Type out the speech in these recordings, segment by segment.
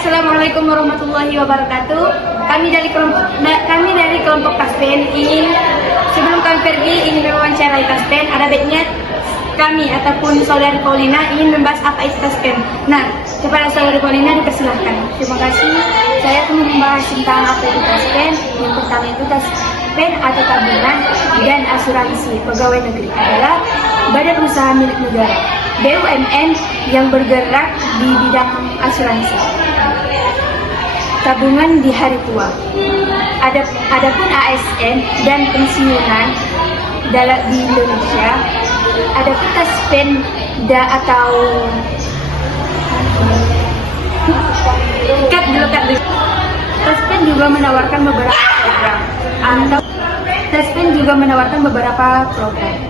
Assalamualaikum warahmatullahi wabarakatuh. Kami dari kelompok Taspen sebelum kami pergi ingin mewawancarai Taspen. Ada baiknya kami ataupun saudari Paulina ingin membahas apa itu Taspen. Nah, kepada saudari Paulina dipersilahkan. Terima kasih. Saya akan membahas tentang apa itu Taspen. Yang pertama itu Taspen atau tabungan dan asuransi pegawai negeri adalah badan usaha milik negara, BUMN yang bergerak di bidang asuransi tabungan di hari tua. Adapun ASN dan pensiunan di Indonesia, adapun Taspen atau Taspen juga menawarkan beberapa program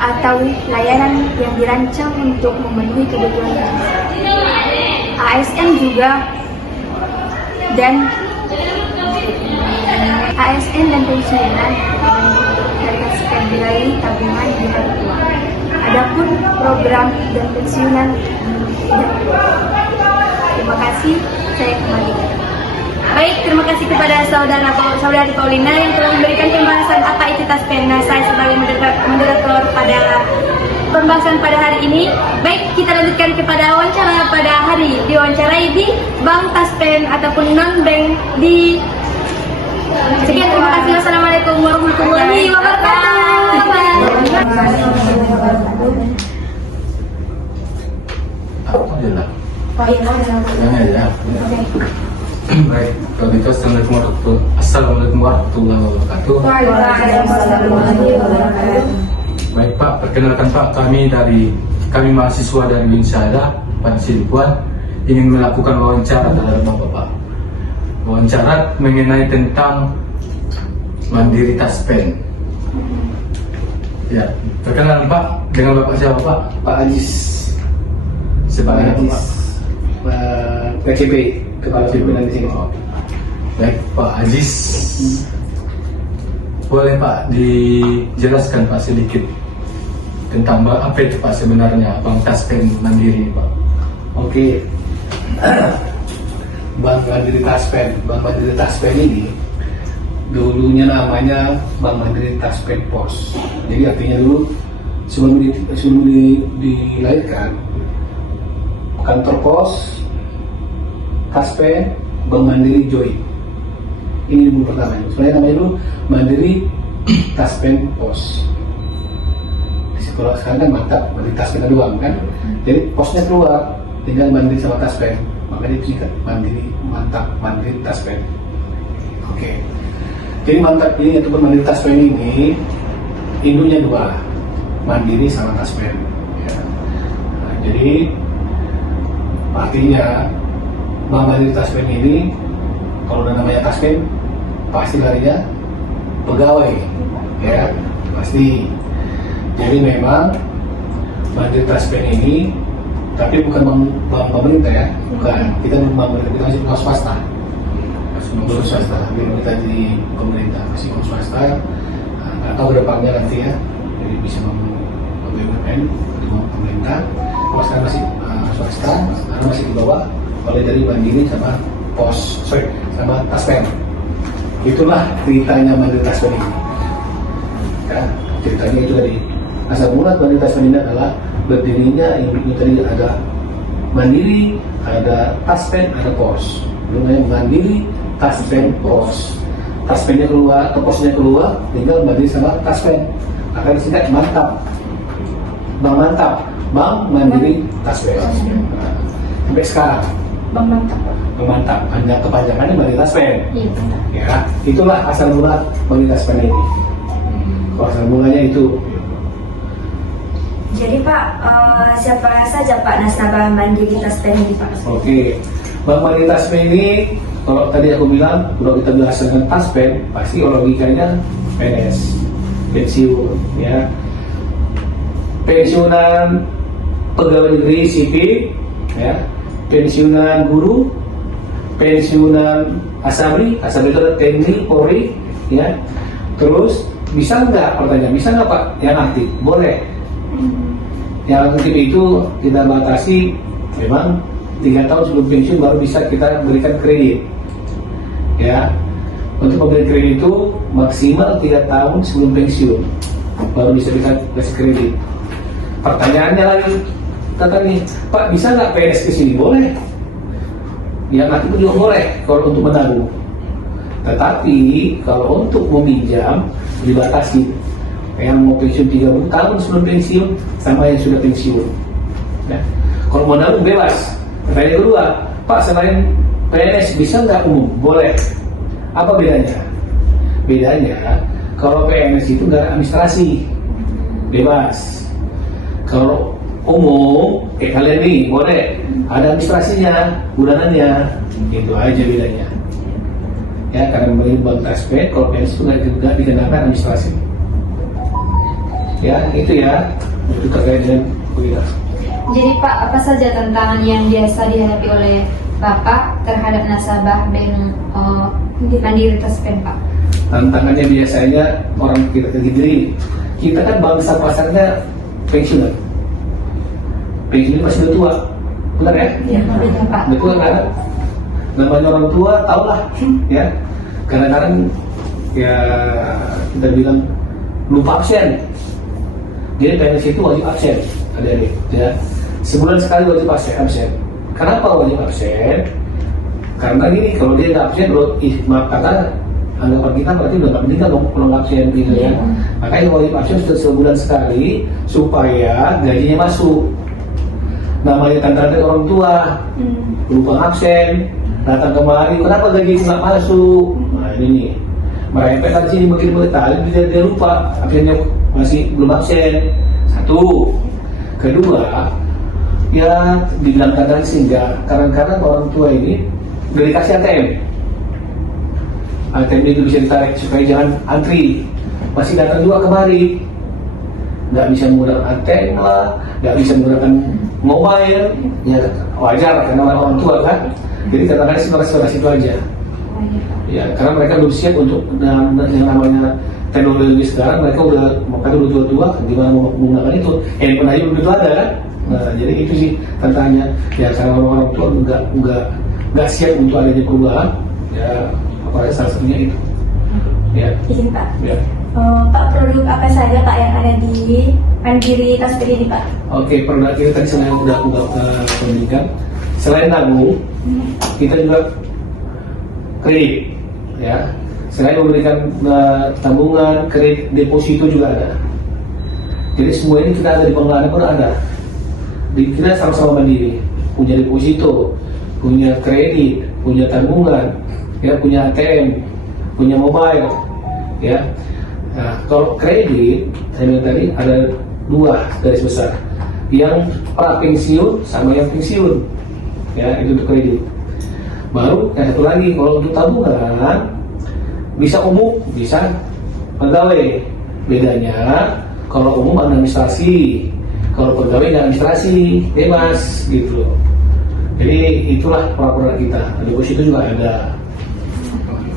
atau layanan yang dirancang untuk memenuhi kebutuhan ASN dan pensiunan dari Taspen melalui tabungan di hari tua. Adapun program dan pensiunan, terima kasih. Saya kembali. Baik, terima kasih kepada saudari Paulina yang telah memberikan pembahasan apa itu Taspen. Nah, saya sebagai moderator pada pembahasan pada hari ini. Baik, kita lanjutkan kepada wawancara pada hari diwawancarai di Bank Taspen ataupun non-bank di. Sekian, terima kasih. Wassalamualaikum warahmatullahi wabarakatuh. Alhamdulillah. Baik, kalau gitu Assalamualaikum warahmatullahi wabarakatuh. Baik Pak, perkenalkan Pak, kami mahasiswa dari Winsada pada Silipuan ingin melakukan wawancara terhadap Bapak. Wawancara mengenai tentang Mandiri Taspen. Ya, perkenalan Pak, dengan Bapak siapa Pak? Pak Ajis. Sebagai Pak PCB, Kepala Pimpinan di sini. Baik, Pak Aziz. Boleh Pak dijelaskan Pak sedikit tentang apa itu Pak sebenarnya Bank Taspen Mandiri Pak? Oke. Bank Mandiri Taspen ini dulunya namanya Bank Mandiri Taspen Pos. Jadi artinya dulu sebelum dilahirkan kantor pos Taspen Bank Mandiri Joy. Ini dulu pertama. Sebenarnya namanya dulu Mandiri Taspen Pos. Kalau sekarang kan mantap, Mandiri Taspen doang kan. Jadi posnya keluar, tinggal Mandiri sama Taspen. Makanya disingkat Mandiri Taspen. Oke. Jadi mantap ini ataupun Mandiri Taspen ini induknya dua, Mandiri sama Taspen. Ya. Nah, jadi artinya Bank Mandiri Taspen ini kalau udah namanya Taspen pasti larinya pegawai, ya pasti. Jadi memang Mandiri Taspen ini, tapi bukan bank pemerintah ya, bukan. Kita bank pemerintah, kita masih bank swasta. Belum swasta, belum kita di pemerintah, masih bank swasta. Nggak tahu depannya nanti ya, jadi bisa BUMN di bank pemerintah. Kalau sekarang masih swasta, karena masih di bawah oleh dari Mandiri sama sama Taspen. Itulah ceritanya Mandiri Taspen ini. Ya, ceritanya itu dari asal mula Mandiri Taspen ini adalah berdirinya induknya tadi ada Mandiri, ada Taspen, ada Pos. Namanya Mandiri Taspen Pos. Taspennya keluar, atau posnya keluar, tinggal Mandiri sama Taspen. Akan disingkat mantap. Bank mantap, Bank Mandiri Taspen. Nah, sampai sekarang Bang mantap. Bank mantap, hanya kepanjangannya Mandiri Taspen. Iya, mantap. Ya, itulah asal mula Mandiri Taspen ini. Asal mulanya itu. Jadi Pak, siapa saja Pak nasabah Mandiri Taspen ini Pak? Oke, Bank Mandiri Taspen ini, kalau tadi aku bilang, kalau kita bahas dengan Taspen, pasti logikanya PNS, pensiun, ya. Pensiunan pegawai negeri sipil, ya. Pensiunan guru, pensiunan asabri itu ada TNI, Polri, ya. Terus bisa nggak pertanyaan, bisa nggak Pak yang aktif? Boleh. Yang aktif itu kita batasi memang 3 tahun sebelum pensiun baru bisa kita berikan kredit. Ya, untuk pemberian kredit itu maksimal 3 tahun sebelum pensiun baru bisa kita kasih kredit. Pertanyaannya lagi, kata nih, Pak bisa nggak PNS ke sini? Boleh. Ya nanti pun juga boleh kalau untuk menabung. Tetapi kalau untuk meminjam dibatasi. Yang mau pensiun 30 tahun sebelum pensiun sama yang sudah pensiun. Ya. Kalau mau nabung bebas. Pertanyaan kedua, Pak selain PNS bisa nggak umum? Boleh. Apa bedanya? Bedanya kalau PNS itu nggak ada administrasi, bebas. Kalau umum, kayak kalian nih boleh ada administrasinya, bulanannya, itu aja bedanya. Ya karena membeli bank taspen, kalau PNS itu nggak dikenakan administrasi. Ya itu ya, itu terkait dengan begitu. Jadi Pak, apa saja tantangan yang biasa dihadapi oleh Bapak terhadap nasabah bank Mandiri Taspen, Pak? Tantangannya biasanya orang kita sendiri, kita kan bangsa pasarnya pensiunan. Pensiun masih udah tua, benar ya? Iya, Pak. Betul kan? Namanya orang tua, tau lah, ya. Kadang-kadang ya kita bilang lupa absen. Jadi PNS itu wajib absen, adik-adik, ya. Sebulan sekali wajib absen. Kenapa wajib absen? Karena gini, kalau dia nggak absen, maaf kata, anggapan kita berarti udah nggak meninggal dong kalau nggak absen gitu ya. Makanya wajib absen sudah sebulan sekali supaya gajinya masuk. Namanya tanda-tanda orang tua, lupa absen, datang kemari, kenapa gaji nggak masuk? Nah ini nih, merempet dari sini makin tadi dia lupa absennya masih belum absen. Satu, kedua, ya dibilang kadang sehingga kadang-kadang orang tua ini udah dikasih ATM itu bisa ditarik supaya jangan antri, masih datang juga kemari, nggak bisa menggunakan ATM lah, nggak bisa menggunakan mobile, ya wajar karena orang tua kan. Jadi kadang-kadang sebenarnya situ aja. Ya karena mereka belum siap untuk yang namanya teknologi sekarang. Mereka udah tua-tua, gimana mau menggunakan itu? Handphone aja begitu ada kan. Nah jadi itu sih tantangannya. Ya karena orang tua nggak siap untuk adanya perubahan. Ya apalagi salah satunya itu. Ya. Izin Pak. Ya. Pak, produk apa saja Pak yang ada di Mandiri Taspen ini Pak? Oke, produk kita tadi saya udah pendidikan. Selain nabung, kita juga kredit, ya. Selain memberikan tabungan, kredit, deposito juga ada. Jadi semua ini kita ada di pengelolaan pun ada. Kita sama-sama mandiri, punya deposito, punya kredit, punya tabungan, ya, punya ATM, punya mobile, ya. Nah, kalau kredit, saya bilang tadi ada 2 garis besar, yang pra pensiun sama yang pensiun, ya itu untuk kredit. Baru yang satu lagi kalau untuk tabungan bisa umum, bisa pegawai. Bedanya kalau umum administrasi, kalau pegawai nggak administrasi, bebas gitu. Jadi itulah produk kita. Deposito juga ada,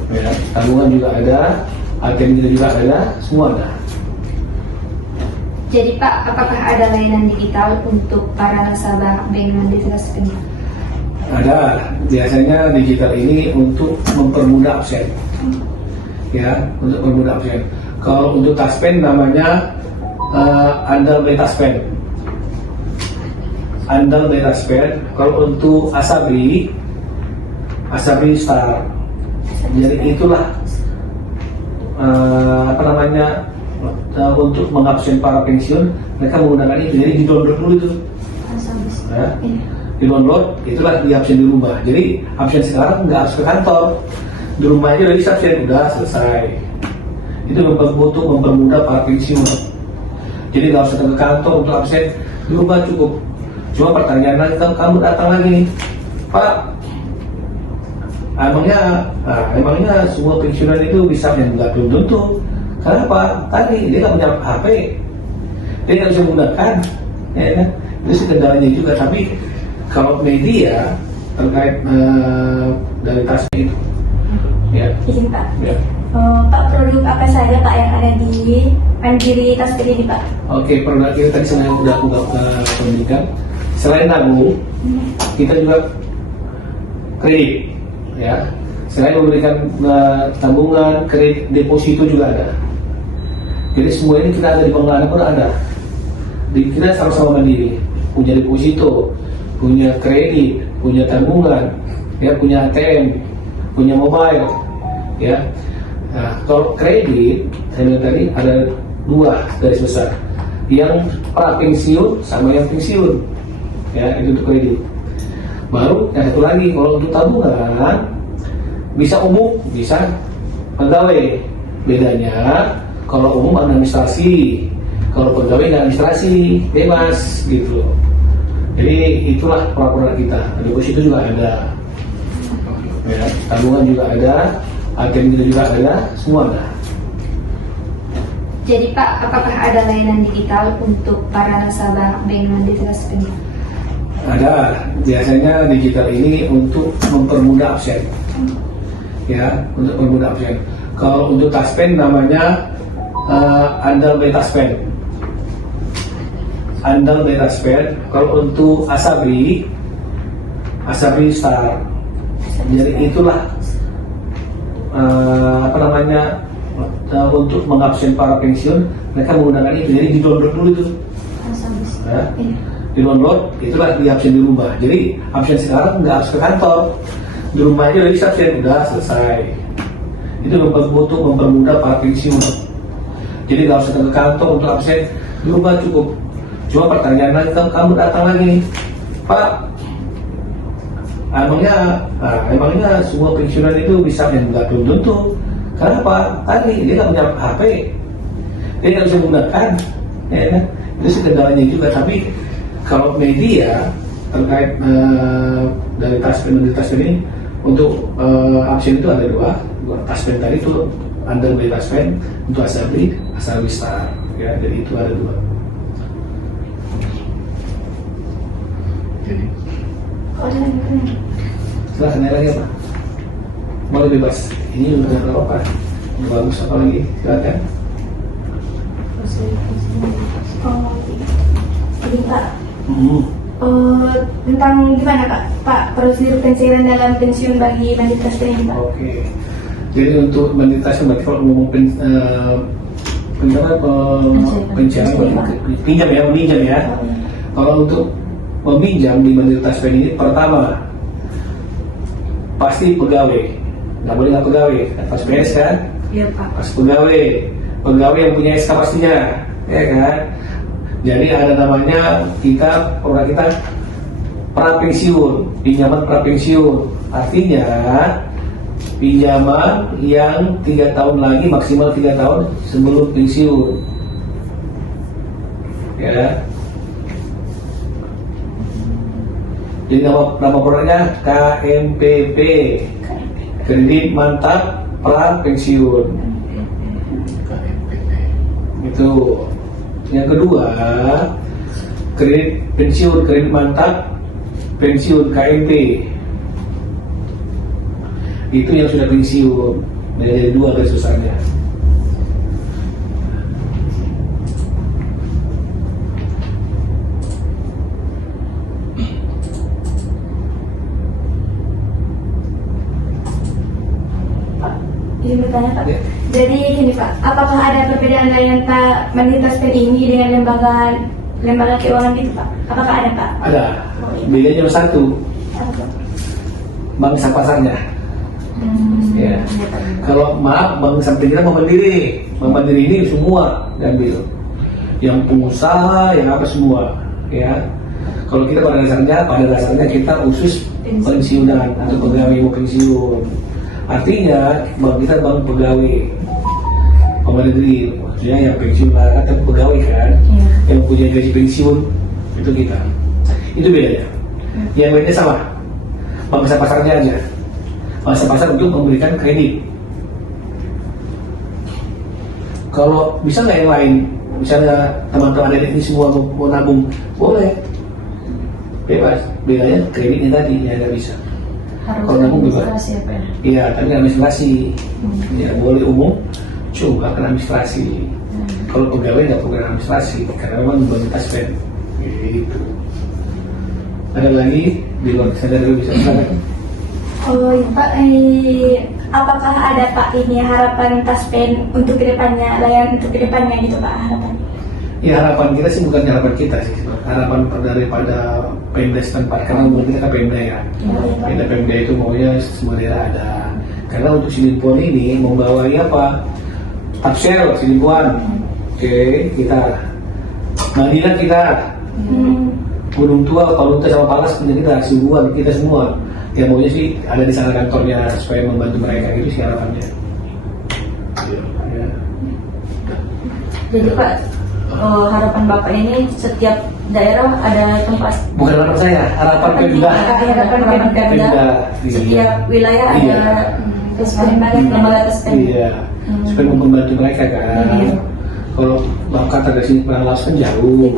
ya, tabungan juga ada. ATM juga ada, semua ada. Jadi Pak, apakah ada layanan digital untuk para nasabah Bank Mandiri Taspen? Ada, biasanya digital ini untuk mempermudah absen. Ya, untuk mempermudah absen. Kalau untuk Taspen namanya Andal by Taspen. Andal by Taspen. Kalau untuk Asabri Star. Jadi itulah untuk mengabsen para pensiun, mereka menggunakan itu. Jadi di-download dulu itu, ya, di-download, itulah di-absen di rumah. Jadi absen sekarang nggak harus ke kantor, di rumah aja udah bisa absen, udah selesai. Itu untuk mempermudah para pensiun. Jadi nggak harus datang ke kantor untuk absen, di rumah cukup. Cuma pertanyaan lagi, kamu datang lagi nih, Pak, emangnya semua pensiunan itu bisa absen? Nggak belum tentu. Kenapa? Tadi dia nggak punya HP, dia nggak bisa menggunakan, ya kan? Itu sih kendalanya juga. Tapi kalau media terkait dari Taspen itu, ya. Izin Pak. Ya. Pak, produk apa saja Pak yang ada di Mandiri Taspen ini Pak? Oke, produk kita tadi saya udah pendidikan. selain nabung, kita juga kredit, ya. Selain memberikan tabungan, kredit, deposito juga ada. Jadi semua ini kita ada di pengelolaan pun ada. Kita sama-sama mandiri, punya deposito, punya kredit, punya tabungan, ya, punya ATM, punya mobile, ya. Nah, kalau kredit, saya bilang tadi ada dua garis besar, yang pra pensiun sama yang pensiun, ya, itu untuk kredit. Baru yang satu lagi, kalau untuk tabungan bisa umum, bisa pegawai. Bedanya kalau umum administrasi, kalau pegawai nggak administrasi, bebas gitu. Jadi itulah peraturan kita. Deposito juga ada, ya, tabungan juga ada, ATM kita juga ada, semua ada. Jadi Pak, apakah ada layanan digital untuk para nasabah Bank Mandiri Taspen? Ada, biasanya digital ini untuk mempermudah absen, ya, untuk mempermudah absen. Kalau untuk Taspen namanya Andal by Taspen. Andal by Taspen. Kalau untuk Asabri Star. Jadi itulah untuk mengabsen para pensiun, mereka menggunakan itu. Jadi di download dulu itu, ya, di download, itulah di absen di rumah. Jadi absen sekarang nggak harus ke kantor, di rumah aja udah bisa absen, udah selesai. Itu untuk mempermudah para pensiun. Jadi nggak usah ke kantor untuk absen, di rumah cukup. Cuma pertanyaan lagi, kamu datang lagi nih, Pak, emangnya semua pensiunan itu bisa enggak? Belum tentu. Kenapa? Tadi dia nggak punya HP, dia nggak bisa menggunakan, ya kan? Itu sih kendalanya juga. Tapi kalau media terkait dari Taspen ini, untuk absen itu ada dua Taspen tadi itu Andal by Taspen, untuk Asabri Star, ya. Jadi itu ada dua. Jadi silahkan lagi apa? Mau bebas. Ini udah berapa? Udah bagus apa lagi? Silakan. Jadi Pak, tentang gimana Pak prosedur pensiunan dalam pensiun bagi Mandiri Taspen ini Pak? Oke. Jadi untuk Mandiri Taspen, berarti kalau ngomong pinjam ya. Kalau untuk meminjam di Mandiri Taspen ini, pertama pasti pegawai. Nggak boleh nggak pegawai, pas PS kan? Iya Pak. Pas pegawai yang punya SK pastinya, ya kan? Jadi ada namanya orang kita pra pensiun, pinjaman pra pensiun. Artinya pinjaman yang 3 tahun lagi, maksimal 3 tahun sebelum pensiun, ya. Jadi nama produknya KMPP, kredit mantap pra pensiun. Itu. Yang kedua, kredit mantap pensiun KMP. Itu yang sudah pensiun. Dari 2 garis besarnya. Izin bertanya Pak. Ya. Jadi gini Pak, apakah ada perbedaan layanan Pak Mandiri Taspen ini dengan lembaga keuangan gitu Pak? Apakah ada Pak? Ada. Bedanya cuma satu, Apa Pak? bangsa pasarnya. Ya. Kalau bank samping kita Mandiri ini semua diambil, yang pengusaha, yang apa semua, ya. Kalau kita pada dasarnya kita khusus pensiunan atau pegawai mau pensiun. Artinya bank kita bank pegawai, Mandiri, maksudnya yang pensiun atau pegawai kan, yang punya gaji pensiun itu kita. Itu bedanya. Yang lainnya sama, bangsa pasarnya aja. Bangsa pasar untuk memberikan kredit. Kalau bisa nggak yang lain, misalnya teman-teman adik ini semua mau nabung, boleh, bebas. Bedanya kreditnya tadi ya nggak bisa. Kalau nabung bebas. Iya, tapi administrasi. Ya boleh umum, coba ke administrasi. Kalau pegawai nggak program administrasi, karena memang Mandiri Taspen. Gitu. Ada lagi di luar sana dari bisa silakan. Oh iya Pak, apakah ada Pak ini harapan Taspen untuk kedepannya, layanan untuk kedepannya gitu Pak harapan? Ya harapan kita sih bukan harapan kita sih, harapan daripada Pemda setempat, karena umur kita kan Pemda ya. Pemda itu maunya semua daerah ada. Karena untuk Sidimpuan ini membawai apa? Tapsel Sidimpuan. Oke, kita Madinah kita. Gunung Tua, Palunta sama Palas punya kita, Sidimpuan kita semua. Ya maunya sih ada di sana kantornya supaya membantu mereka gitu sih harapannya. Ya. Jadi Pak, harapan Bapak ini setiap daerah ada tempat. Bukan harapan saya, harapan Pemda. Harapan Pemda. Setiap wilayah ada lembaga Taspen. Iya, supaya membantu mereka kan. Kalau Bapak kata dari sini Peralas kan jauh,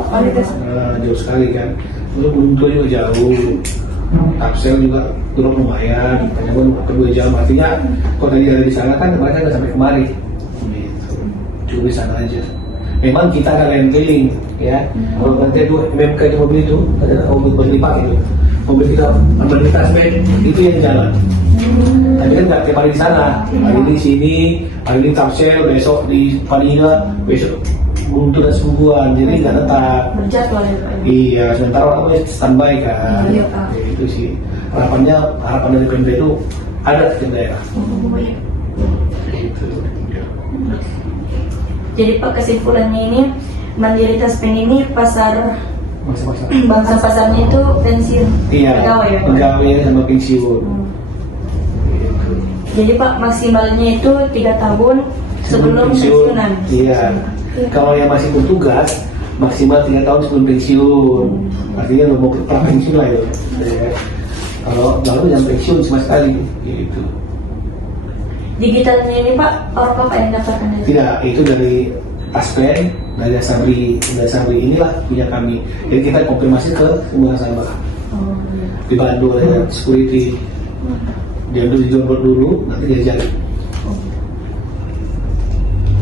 jauh sekali kan. Terus Gunung Tua juga jauh, Tapsel juga turun lumayan, Penyambun 2 jam. Artinya kalau tadi ada di sana kan mereka nggak sampai kemari. Gitu. Cuma di sana aja. Memang kita akan landing ya. Kalau nanti itu MMK itu mobil itu ada mobil lipat itu, mobil kita mobil Taspen itu yang jalan. Tapi kan nggak tiap hari di sana. Hari ini di sini, hari ini Tapsel, besok di Padina, besok Gunung Tua dan Sidimpuan. Jadi nggak tetap. Berjadwal ya Pak. Iya, sementara orang standby kan. Iya, Pak. Ya, itu sih harapan dari Pemda itu ada di daerah. Gitu. Jadi Pak, kesimpulannya ini Mandiri Taspen ini pasar Masa-masa. bangsa pasarnya itu pensiun Iya. pegawai ya Pak. Pegawai sama pensiun. Gitu. Jadi Pak, maksimalnya itu 3 tahun sebelum pensiunan. Iya. Kalau yang masih bertugas maksimal 3 tahun sebelum pensiun. Artinya nggak mau pensiun lah ya. Kalau baru yang pensiun sama sekali. Gitu. Digitalnya ini Pak, orang Bapak yang dapatkan dari Tidak, itu dari Taspen, dari Asabri inilah punya kami. Jadi kita konfirmasi ke semua nasabah. Dibantu oleh security. Dia dulu di-download dulu, nanti dia jadi.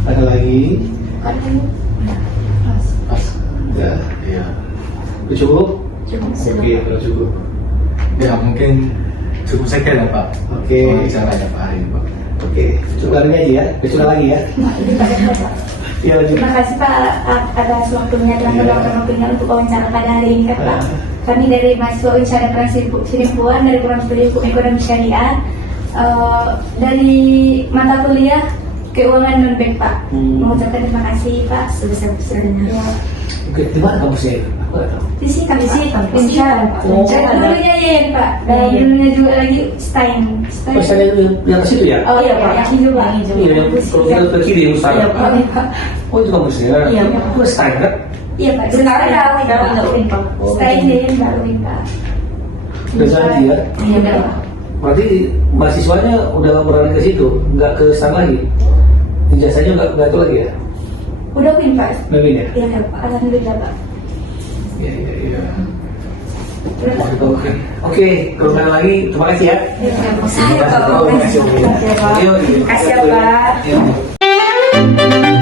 Ada lagi? Pas. Ya. Iya. Udah cukup? Cukup. Oke, kalau cukup. Ya mungkin cukup sekian ya Pak. Oke. Caranya Pak hari ini Pak. Oke, cukup hari ini aja ya. Besok lagi ya. Iya lanjut. Terima kasih Pak atas waktunya telah meluangkan waktunya untuk wawancara pada hari ini kan Pak. Kami dari mahasiswa Wisata Sidimpuan dari Program Studi Hukum Ekonomi Syariah dari mata kuliah Keuangan Non-Bank Pak. Mengucapkan terima kasih Pak sebesar-besarnya. Ya. Oke, di mana kampusnya itu? Aku nggak tahu. Di sini kami Di sini kampus. Insya Oh, Allah. Dulunya ya Pak. Dan dulunya juga lagi Stein. Oh, saya yang ke situ ya? Oh iya Pak, yang hijau Pak. Iya, kalau kita ke kiri yang Iya, utara. Pak. Oh, itu kampusnya. Iya. Itu Stein kan? Iya Pak. Sekarang Sekarang baru Pak. Stein deh baru Pak. Udah ganti ya? Iya Pak. Berarti mahasiswanya udah beralih ke situ, nggak ke sana lagi. Ijazahnya nggak itu lagi ya? Udah win Pak. Nggak ini ya? Iya Pak. Alhamdulillah Pak. Iya. Oke, kalau ada lagi, terima kasih ya. Terima kasih Terima kasih. Pak. Yuk, Terima kasih ya Pak. Yuk.